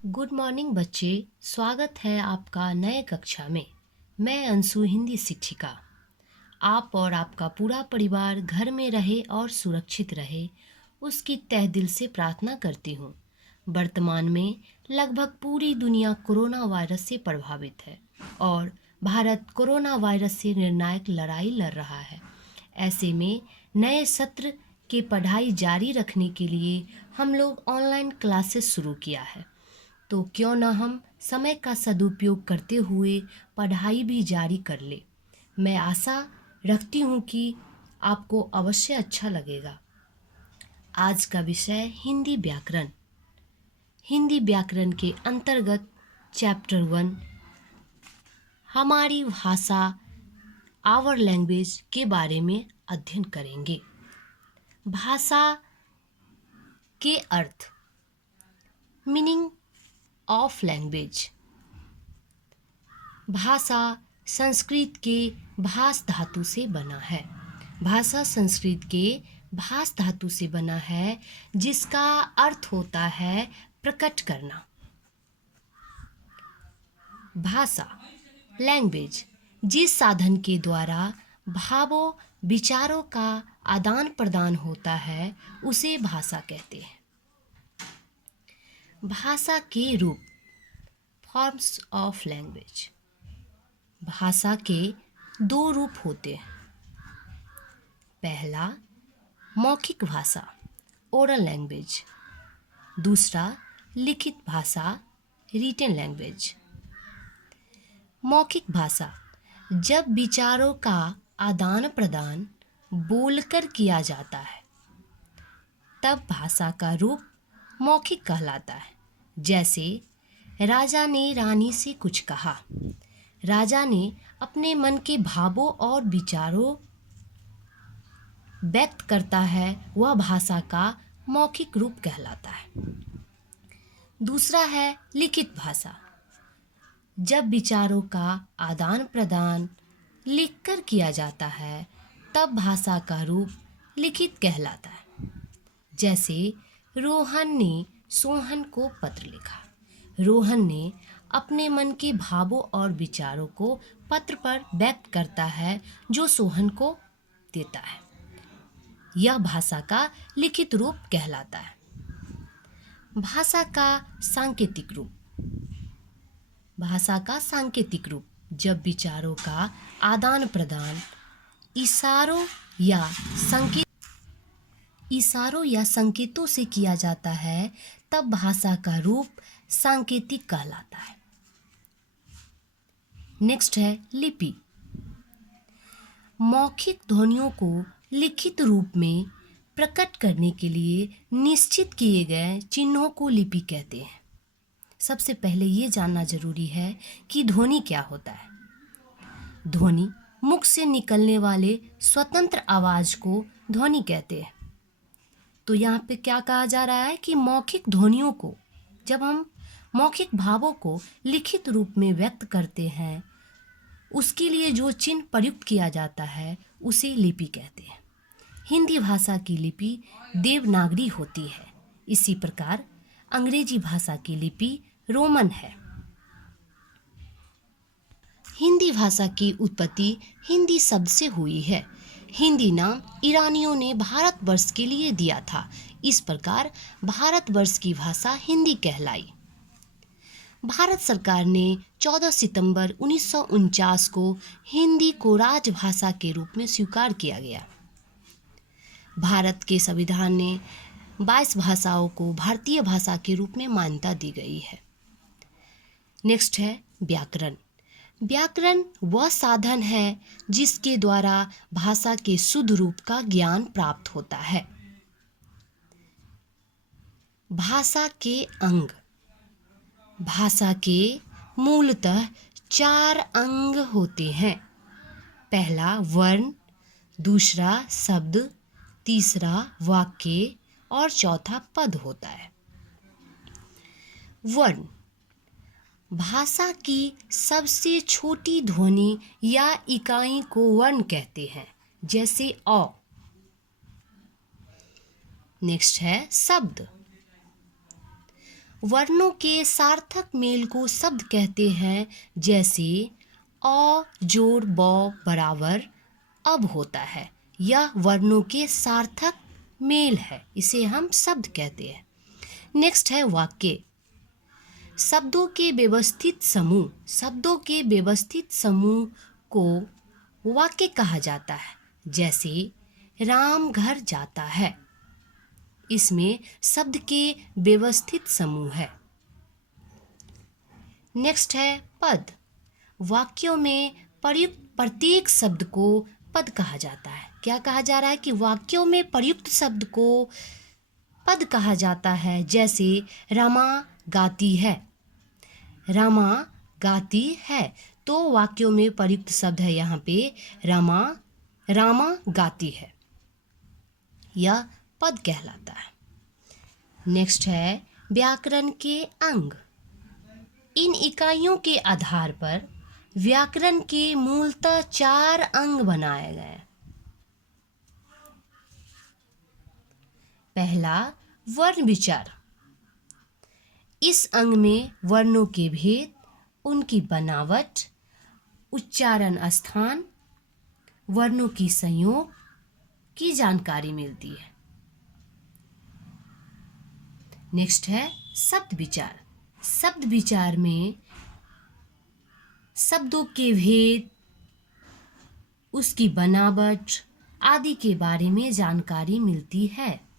Good morning बच्चे। स्वागत है आपका नए कक्षा में। मैं अंशु, हिंदी शिक्षिका। आप और आपका पूरा परिवार घर में रहे और सुरक्षित रहे, उसकी तहे दिल से प्रार्थना करती हूँ। वर्तमान में लगभग पूरी दुनिया कोरोना वायरस से प्रभावित है और भारत कोरोना वायरस से निर्णायक लड़ाई लड़ रहा है। ऐसे में नए सत्र की पढ़ाई जारी रखने के लिए हम लोग ऑनलाइन क्लासेस शुरू किया है। तो क्यों ना हम समय का सदुपयोग करते हुए पढ़ाई भी जारी कर ले। मैं आशा रखती हूँ कि आपको अवश्य अच्छा लगेगा। आज का विषय हिंदी व्याकरण। हिंदी व्याकरण के अंतर्गत चैप्टर 1 हमारी भाषा, आवर लैंग्वेज के बारे में अध्ययन करेंगे। भाषा के अर्थ, मीनिंग ऑफ लैंग्वेज। भाषा संस्कृत के भास धातु से बना है। भाषा संस्कृत के भास धातु से बना है, जिसका अर्थ होता है प्रकट करना। भाषा लैंग्वेज जिस साधन के द्वारा भावों विचारों का आदान प्रदान होता है, उसे भाषा कहते हैं। भाषा के रूप, फॉर्म्स ऑफ लैंग्वेज। भाषा के दो रूप होते हैं। पहला मौखिक भाषा, ओरल लैंग्वेज। दूसरा लिखित भाषा, रिटन लैंग्वेज। मौखिक भाषा जब विचारों का आदान प्रदान बोलकर किया जाता है, तब भाषा का रूप मौखिक कहलाता है। जैसे राजा ने रानी से कुछ कहा। राजा ने अपने मन के भावों और विचारों व्यक्त करता है, वह भाषा का मौखिक रूप कहलाता है। दूसरा है लिखित भाषा। जब विचारों का आदान प्रदान लिखकर किया जाता है, तब भाषा का रूप लिखित कहलाता है। जैसे रोहन ने सोहन को पत्र लिखा। रोहन ने अपने मन के भावों और विचारों को पत्र पर व्यक्त करता है, जो सोहन को देता है। यह भाषा का लिखित रूप कहलाता है। भाषा का सांकेतिक रूप। भाषा का सांकेतिक रूप जब विचारों का आदान प्रदान इशारों या संकेतों से किया जाता है, तब भाषा का रूप सांकेतिक कहलाता है। नेक्स्ट है लिपि। मौखिक ध्वनियों को लिखित रूप में प्रकट करने के लिए निश्चित किए गए चिन्हों को लिपि कहते हैं। सबसे पहले ये जानना जरूरी है कि ध्वनि क्या होता है। ध्वनि मुख से निकलने वाले स्वतंत्र आवाज को ध्वनि कहते हैं। तो यहाँ पे क्या कहा जा रहा है कि मौखिक ध्वनियों को, जब हम मौखिक भावों को लिखित रूप में व्यक्त करते हैं, उसके लिए जो चिन्ह प्रयुक्त किया जाता है, उसे लिपि कहते हैं। हिंदी भाषा की लिपि देवनागरी होती है। इसी प्रकार अंग्रेजी भाषा की लिपि रोमन है। हिंदी भाषा की उत्पत्ति हिंदी शब्द से हुई है। हिंदी नाम ईरानियों ने भारतवर्ष के लिए दिया था। इस प्रकार भारतवर्ष की भाषा हिंदी कहलाई। भारत सरकार ने 14 सितंबर 1949 को हिंदी को राजभाषा के रूप में स्वीकार किया गया। भारत के संविधान ने 22 भाषाओं को भारतीय भाषा के रूप में मान्यता दी गई है। नेक्स्ट है व्याकरण। व्याकरण वह साधन है जिसके द्वारा भाषा के शुद्ध रूप का ज्ञान प्राप्त होता है। भाषा के अंग। भाषा के मूलतः 4 अंग होते हैं। पहला वर्ण, दूसरा शब्द, तीसरा वाक्य और चौथा पद होता है। वर्ण भाषा की सबसे छोटी ध्वनि या इकाई को वर्ण कहते हैं, जैसे अ। नेक्स्ट है शब्द। वर्णों के सार्थक मेल को शब्द कहते हैं, जैसे अ जोड़ ब बराबर अब होता है। यह वर्णों के सार्थक मेल है, इसे हम शब्द कहते हैं। नेक्स्ट है वाक्य। शब्दों के व्यवस्थित समूह को वाक्य कहा जाता है। जैसे राम घर जाता है, इसमें शब्द के व्यवस्थित समूह है। नेक्स्ट है पद। वाक्यों में प्रयुक्त प्रत्येक शब्द को पद कहा जाता है। क्या कहा जा रहा है कि वाक्यों में प्रयुक्त शब्द को पद कहा जाता है। जैसे रमा गाती है, रमा गाती है, तो वाक्यों में प्रयुक्त शब्द है यहाँ पे रमा, रामा गाती है, यह पद कहलाता है। नेक्स्ट है व्याकरण के अंग। इन इकाइयों के आधार पर व्याकरण के मूलतः 4 अंग बनाए गए। पहला, वर्ण विचार। इस अंग में वर्णों के भेद, उनकी बनावट, उच्चारण स्थान, वर्णों की संयोग की जानकारी मिलती है। नेक्स्ट है शब्द विचार। शब्द विचार में शब्दों के भेद, उसकी बनावट आदि के बारे में जानकारी मिलती है।